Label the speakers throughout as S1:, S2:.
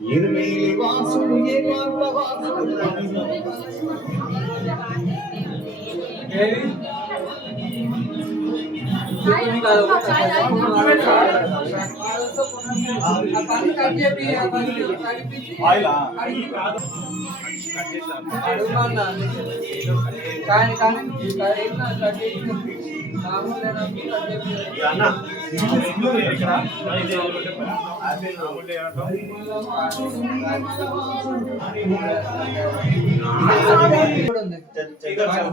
S1: ఎనిమిది వాసుడు ఏకాంత వాసుడు
S2: ఇక్కడ కానీ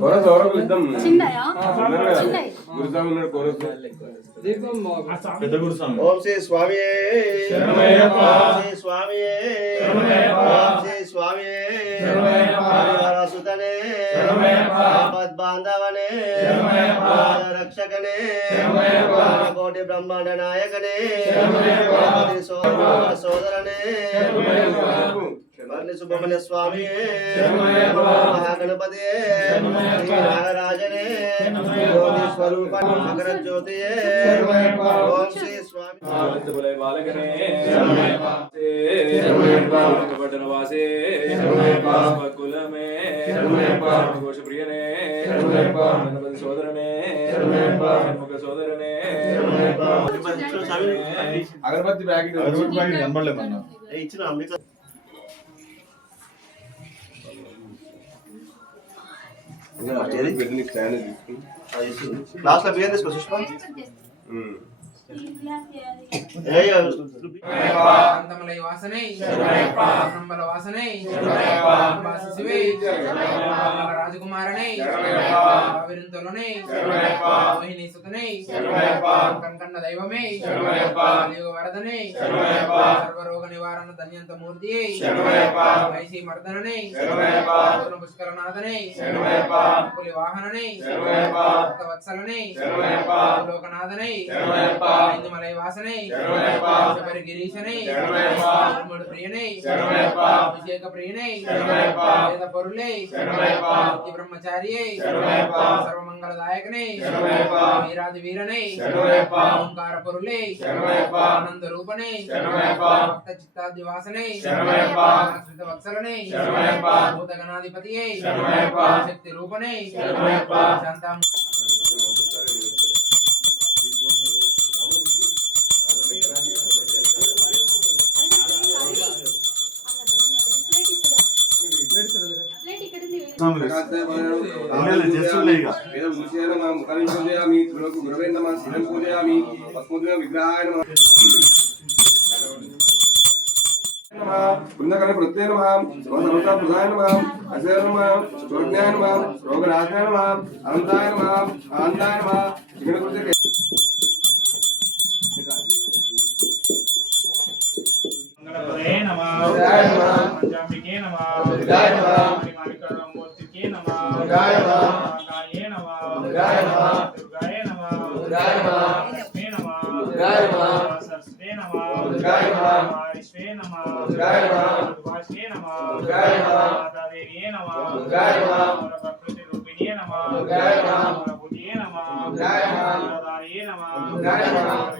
S3: కొరస ఎవరో ఇద్దాం గురుస్వామి ఉన్నాడు కొరస
S2: దీపం
S1: ఓం శ్రీ స్వామి
S3: శరణమయ్యప్ప.
S1: ఓం శ్రీ స్వామి శ్రీ స్వామి
S3: శరణమయ్యప్ప.
S1: సుతనే. బాంధవనే. రక్షకనే. కోటి బ్రహ్మాండ నాయకనే. సోదరనే. సుబ్రహ్మణ్య స్వామి. మహాగణపతి. నాగరాజనే. స్వరూప మకర జ్యోతి. ఓం శ్రీ
S4: ఆనందములై బాలకనే. పట్టణవాసే
S3: శరణమయ్యప్ప.
S4: కులమే. ఘోష ప్రియనే. గణపతి సోదరనే. షణ్ముఖ సోదరనే
S3: అగరబత్తి ప్యాకెట్
S1: ఇచ్చిన లాస్ట్లో బియ్యం తీసుకో సుష్మా ఏ,
S2: కాంతమలై వాసనై బ్రహ్మల వాసనై శివై రాజకుమారనై మోహిని కంకన్న దైవమే సర్వరోగ నివారణ ధన్యంత మూర్తి వైశీ మర్దనై పుష్కరనాథనై పులి ఐదుమలై వాసనై శబరి గిరీశనై నిర్మల ప్రియనై అభిషేక ప్రియనై వేద పొరులై నిత్య బ్రహ్మచారియై సర్వమంగళదాయకనై. వీరాది వీరనై ఓంకార పొరులై ఆనంద రూపనై భక్త చిత్తాది వాసనై ఆశ్రిత వత్సలనై భూతగణాధిపతియై. శక్తి రూపనై శాంతం
S3: బృందకర ప్రత్యయ నమ సమత ప్రదాయ నమ అజయ నమ స్వర్ణాయ నమ రోగరాజాయ నమ అనంతాయ నమ ఆనందాయ నమ శిఖర కృత్య
S5: మంగళపదే నమః.
S3: నమః.
S5: పంచాంబికే నమః.
S3: నమః.
S5: శ్రీమాలికామూర్తికే నమః
S3: మంగళాయ నమః.
S5: మహాకాళియే నమః
S3: మంగళాయ నమః.
S5: దుర్గాయ నమః
S3: మంగళాయ నమః.
S5: లక్ష్మీ నమః
S3: మంగళాయ నమః.
S5: సరస్వతే నమః
S3: మంగళాయ నమః.
S5: వారిష్వే నమః
S3: మంగళాయ నమః.
S5: దుర్వాష్కే నమః
S3: మంగళాయ నమః.
S5: మాతాదేవియే నమః
S3: మంగళాయ నమః.
S5: ప్రకృతి రూపిణియే నమః
S3: మంగళాయ నమః.
S5: భూతియే నమః
S3: మంగళాయ నమః.
S5: మూలధారియే నమః
S3: మంగళాయ నమః.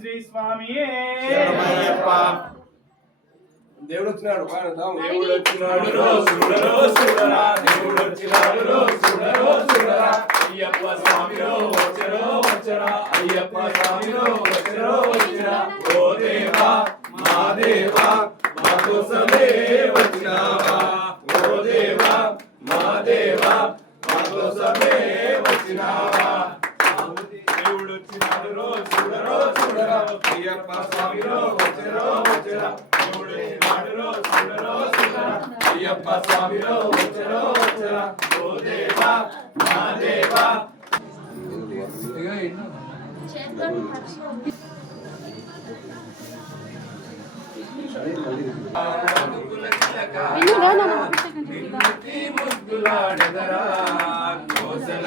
S5: శ్రీ
S1: స్వామి
S3: దేవుడు వచ్చినాడు
S4: దేవుడు వచ్చినాడు దేవుడు వచ్చినాడు అయ్యప్ప స్వామిలో వచ్చరో వచ్చరా. అయ్యప్ప స్వామిలో వచ్చరో వచ్చరా. ఓ దేవా మా దేవా మా కోసమే వచ్చినావా? ఓ దేవా మా దేవా మా కోసమే వచ్చినావా? రో చూడరో చూడరా అయ్యప్ప స్వామిరో వచ్చరో వచ్చరా దేవుడు చూడరో చూడరా అయ్యప్ప స్వామిరో వచ్చరో వచ్చరా ఓ దేవా మా దేవా కోసల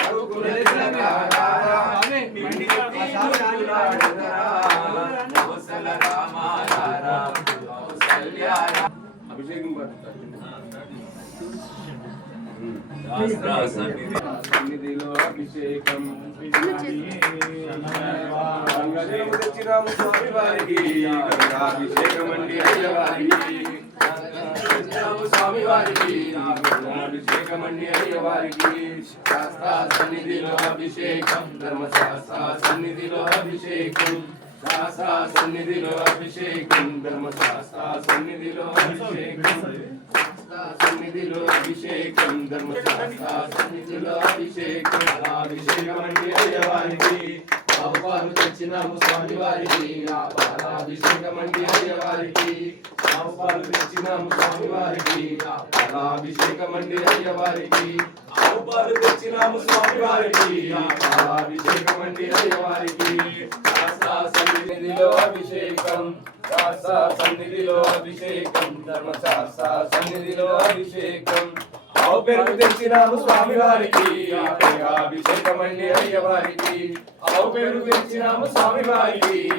S3: అభిషేకం. సన్నిధిలో అభిషేకం గంగదేవు తెచ్చినాము స్వామి వారికి అభిషేకం అండి అయ్యవారికి నమో
S4: స్వామి వారికి
S3: అభిషేకం అయ్య వారికి
S4: శాస్త్ర సన్నిధిలో అభిషేకం ధర్మశాస్త్ర సన్నిధిలో అభిషేకం. శాస్త్ర సన్నిధిలో అభిషేకం ధర్మశాస్త్ర సన్నిధిలో అభిషేకం. సన్నిధిలో అభిషేకం ధర్మశాస్త్ర సన్నిధిలో అభిషేకం. అభిషేకం అంటే అయ్యవారికి వారు తెచ్చినాము స్వామి వారికి అభిషేకం అంటే అయ్యవారికి ఆవుపాలు తెచ్చినాము స్వామి వారికి అభిషేకం అంటే అయ్యవారికి ఆవుపాలు తెచ్చినాము స్వామి వారికి అభిషేకం అంటే అయ్యవారికి సన్నిధిలో అభిషేకం సన్నిధిలో అభిషేకం ధర్మశాస్త్ర సన్నిధిలో అభిషేకం. పెరుగు తెచ్చినాము స్వామి వారికి అభిషేకమండి అయ్యవారికి. ఆవు పెరుగు తెచ్చినాము స్వామి వారికి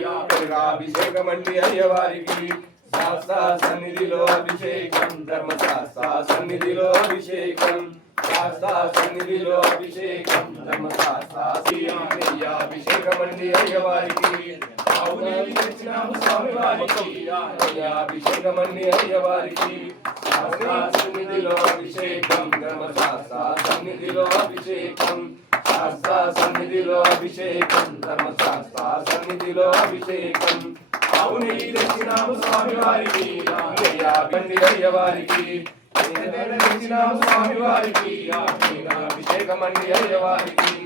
S4: అభిషేకం అండి అయ్యవారికి. శాస్త్ర సన్నిధిలో అభిషేకం ధర్మశాస్త్ర సన్నిధిలో అభిషేకం. శాస్త్ర సన్నిధిలో అభిషేకం ధర్మశాస్త్ర అభిషేకమండి అయ్యవారికి. ఆవు అభిషేకం అయ్యవారికి సన్నిధిలో అభిషేకం ధర్మశాస్త్ర సన్నిధిలో అభిషేకం సన్నిధిలో అభిషేకం ధర్మశాస్త్ర సన్నిధిలో అభిషేకం స్వామి వారికి అయ్యవారికి స్వామి వారికి అయ్యవారికి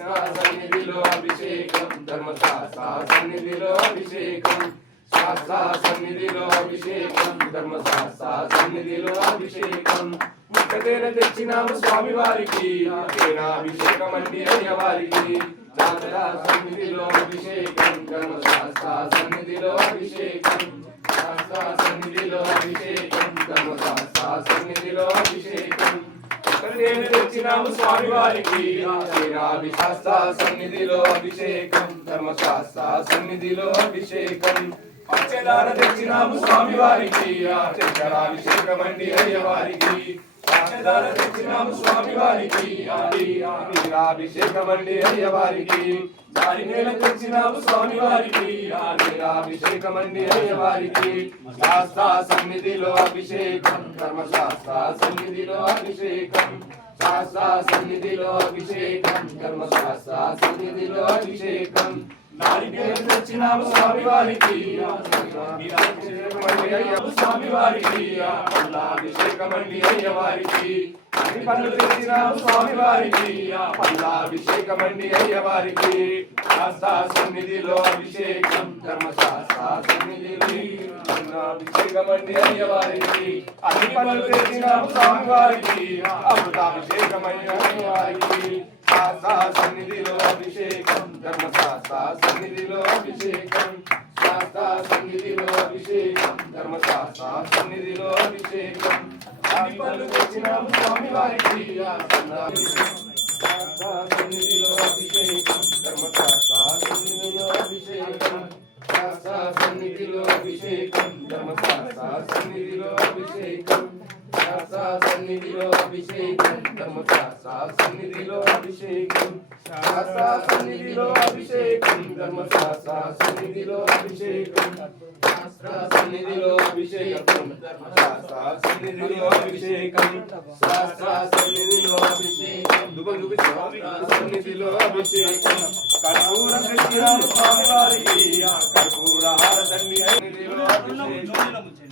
S4: శాస్త్ర సన్నిధిలో అభిషేకం ధర్మశాస్త్ర సన్నిధిలో అభిషేకం. శాస్త్ర సన్నిధిలో అభిషేకం ధర్మశాస్త్ర సన్నిధిలో అభిషేకం. ముక్కతేన తెచ్చినాము స్వామి వారికి అభిషేకం అండి అయ్యవారికి. శాస్త్ర సన్నిధిలో అభిషేకం ధర్మశాస్త్ర సన్నిధిలో అభిషేకం. శాస్త్ర సన్నిధిలో అభిషేకం ధర్మశాస్త్ర సన్నిధిలో అభిషేకం. తెచ్చినాము స్వామి వారికి. శాస్త్ర సన్నిధిలో అభిషేకం. ధర్మశాస్త్ర సన్నిధిలో అభిషేకం. పంచదార తెచ్చినాము స్వామి వారికి. చక్రాభిషేకం అండి అయ్యవారికి పంచదార తెచ్చినాము స్వామి వారికి అభిషేకం అండి అయ్యవారికి. దాని నేల తెచ్చినాము స్వామి వారికి అభిషేకం అండి అయ్యవారికి. శాస్త్ర సన్నిధిలో అభిషేకం ధర్మశాస్త్ర సన్నిధిలో అభిషేకం. శాస్త్ర సన్నిధిలో అభిషేకం ధర్మశాస్త్ర సన్నిధిలో అభిషేకం. నారికేలు స్వామి వారికి స్వామి వారికి అభిషేకమండి అయ్యవారికి అన్ని పనులు తెచ్చినాము స్వామి వారికి అభిషేకమండి అయ్యవారికి శాస్త్ర సన్నిధిలో అభిషేకం ధర్మశాస్త్ర సన్నిధిలో అభిషేకమండి అయ్యవారికి అన్ని పనులు తెచ్చినాము స్వామి వారికి అమృతాభిషేకమని అయ్యవారికి శాస్త్ర సన్నిధిలో అభిషేకం ధర్మశాస్త్ర సన్నిధిలో అభిషేకం శాస్త్ర సన్నిధిలో అభిషేకం ధర్మశాస్త్ర సన్నిధిలో అభిషేకం అన్ని పనులు స్వామి వారికి శాస్త్ర సన్నిధిలో అభిషేకం ధర్మశాస్త్ర సన్నిధిలో అభిషేకం శాస్త్ర సన్నిధిలో అభిషేకం ధర్మశాస్త్ర సన్నిధిలో అభిషేకం సన్నిధిలో అభిషేకం. ధర్మశాస్త్ర సన్నిధిలో అభిషేకం. శాస్త్ర సన్నిధిలో అభిషేకం. ధర్మశాస్త్ర సన్నిధిలో అభిషేకం. శాస్త్ర సన్నిధిలో అభిషేకం. ధర్మశాస్త్ర సన్నిధిలో అభిషేకం. శాస్త్ర సన్నిధిలో అభిషేకం దుబ దుబ సన్నిధిలో అభిషేకం. కర్పూర శక్తిరామ స్వామి వారికి కర్పూర సన్నిధిలో అభిషేకం.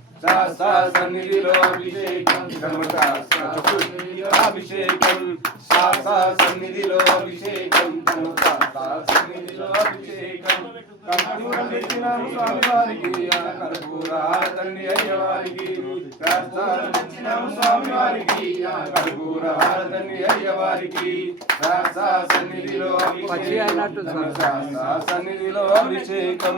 S4: సన్నిధిలో అభిషేకం అభిషేకం. సన్నిధిలో అభిషేకం సన్నిధిలో అభిషేకం. కర్పూరం తెచ్చినాము స్వామి వారికి కర్పూర తండ్రి తెచ్చినాము స్వామి వారికి కర్పూర తండ్రి సన్నిధిలో అభిషేకం సన్నిధిలో అభిషేకం.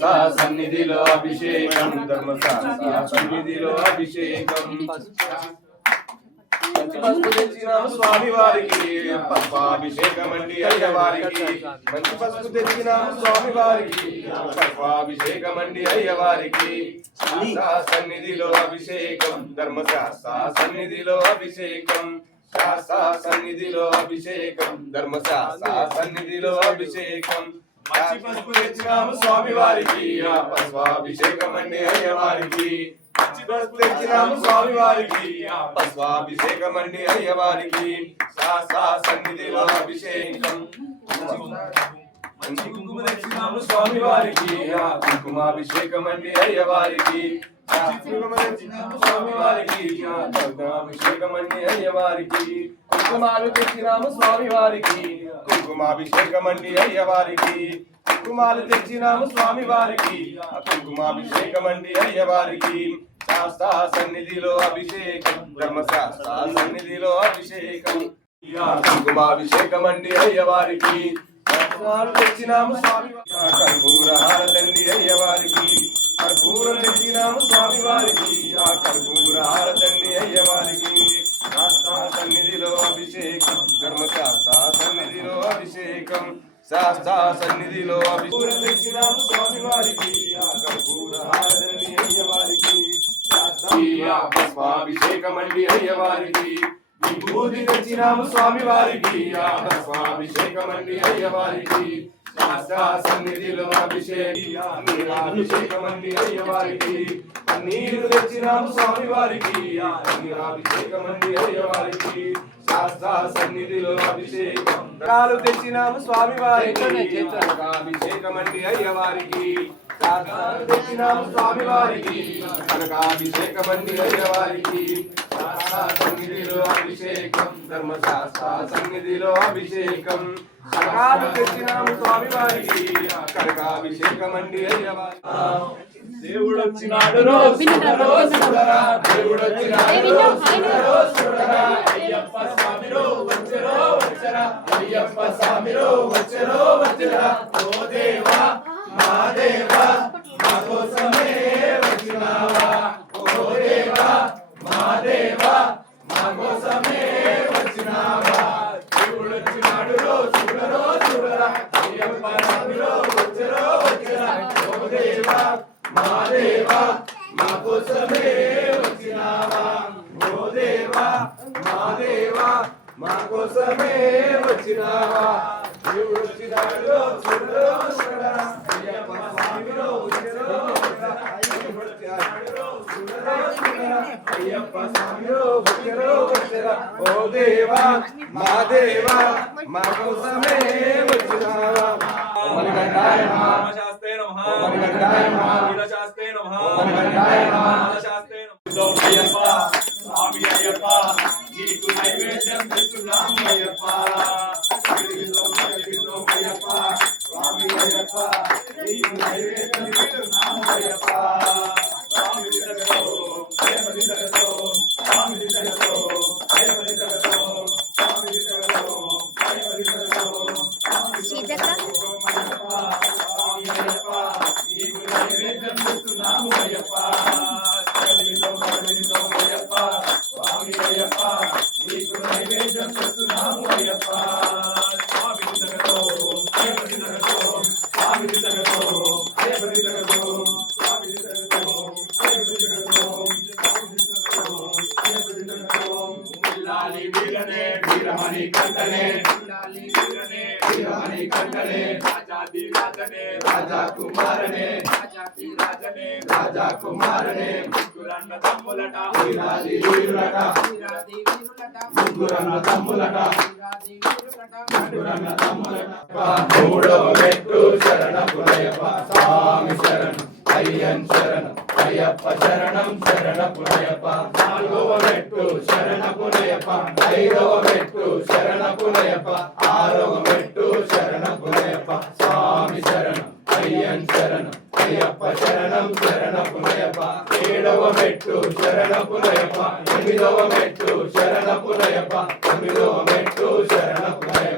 S4: శాస్త్ర సన్నిధిలో అభిషేకం ధర్మశాస్త్ర సన్నిధిలో అభిషేకం. పసుపు తెచ్చినాము స్వామి వారికి పద్మాభిషేకం అండి అయ్య వారికి మంచి పసుపు తెచ్చినాము స్వామి వారికి పద్మాభిషేకం అండి అయ్య వారికి సన్నిధిలో అభిషేకం ధర్మశాస్త్ర సన్నిధిలో అభిషేకం. శాస్త్ర సన్నిధిలో అభిషేకం ధర్మశాస్త్ర సన్నిధిలో అభిషేకం. మంచి పసుపు తెచ్చినాము స్వామి వారికి పద్మాభిషేకం అండి అయ్య వారికి మంచి పసుపు తెచ్చినాము స్వామి వారికి పద్మాభిషేకం అండి అయ్య వారికి శాస్త్ర సన్నిధిలో అభిషేకం. మంచి కుంకుమ తెచ్చినాము స్వామి వారికి కుంకుమాభిషేకం అయ్యవారికి. అయ్య వారికి కుంకుమ కుంకుమాలు తెచ్చినాము స్వామి వారికి కుంకుమాభిషేకం కుంకుమాలు తెచ్చినాము శాస్త్ర సన్నిధిలో అభిషేకం ధర్మశాస్త్ర సన్నిధిలో అభిషేకం కుంకుమాభిషేకమండి అయ్యవారికి తెచ్చినాము స్వామి కర్పూర హారదండి అయ్యవారికి కర్పూరం తెచ్చినాము స్వామి వారికి ఆ కర్పూర హారదండి అయ్య వారికి సన్నిధిలో అభిషేకం. ధర్మశాస్త్ర సన్నిధిలో అభిషేకం. శాస్త్ర సన్నిధిలో అభిషేకం. తెచ్చినాము స్వామి వారికి ఆ కర్పూర హారదండి అయ్య వారికి పుష్పాభిషేకం అయ్య వారికి విభూతి తెచ్చినాము స్వామి వారికి ఆ అండి అయ్య వారికి సన్నిధిలో అభిషేకం అభిషేకం అండి అయ్య వారికి. నీరు తెచ్చినాము స్వామి వారికి. అభిషేకం అండి అయ్య వారికి. శాస్త్ర సన్నిధిలో అభిషేకం. కాలు తెచ్చినాము స్వామి వారికి. అభిషేకం అండి అయ్య వారికి. శాస్త్రాలు తెచ్చినాము స్వామి వారికి. కనకాభిషేకం అండి అయ్య వారికి. శాస్త్ర సన్నిధిలో అభిషేకం. ధర్మశాస్త్ర సన్నిధిలో అభిషేకం. కనకాలు తెచ్చినాము స్వామి వారికి కనకాభిషేకం
S6: దేవుడు వచ్చినాడు దేవుడు రో అయ్యప్ప స్వామిరో వచ్చరో వచ్చరా అయ్యప్ప స్వామిరో వచ్చరో వచ్చరా ఓ దేవా మా దేవా మా కోసమే వచ్చినావా ఓ దేవా మా దేవా మా కోసమే వచ్చినావా కోసమే వచ్చినావా. దేవుడు వచ్చినాడు చూడరో చూడరా అయ్యప్ప స్వామిలో వచ్చరో వచ్చరా దేవుడు వచ్చినాడు చూడరో చూడరా అయ్యప్ప స్వామిలో వచ్చరో వచ్చరా ఓ దేవా మా దేవా మా కోసమే వచ్చినావా నమః
S7: శాస్త్రే నమః
S6: నమః
S7: నమః
S4: ముగ్గురన్న తమ్ములట. వీరాది తమ్ములట. మూడవ మెట్టు శరణ పురయప్ప స్వామి శరణం అయ్యన్ శరణం అయ్యప్ప శరణం శరణ పురయప్ప నాలుగవ మెట్టు శరణ పురయప్ప ఐదవ మెట్టు శరణ ఆరవ మెట్టు శరణ స్వామి శరణం. అయ్యన్ శరణం అయ్యప్ప శరణం శరణ పురయప్ప ఏడవ మెట్టు శరణ పురయప్ప ఎనిమిదవ మెట్టు శరణ పురయప్ప తొమ్మిదవ మెట్టు శరణ పురయప్ప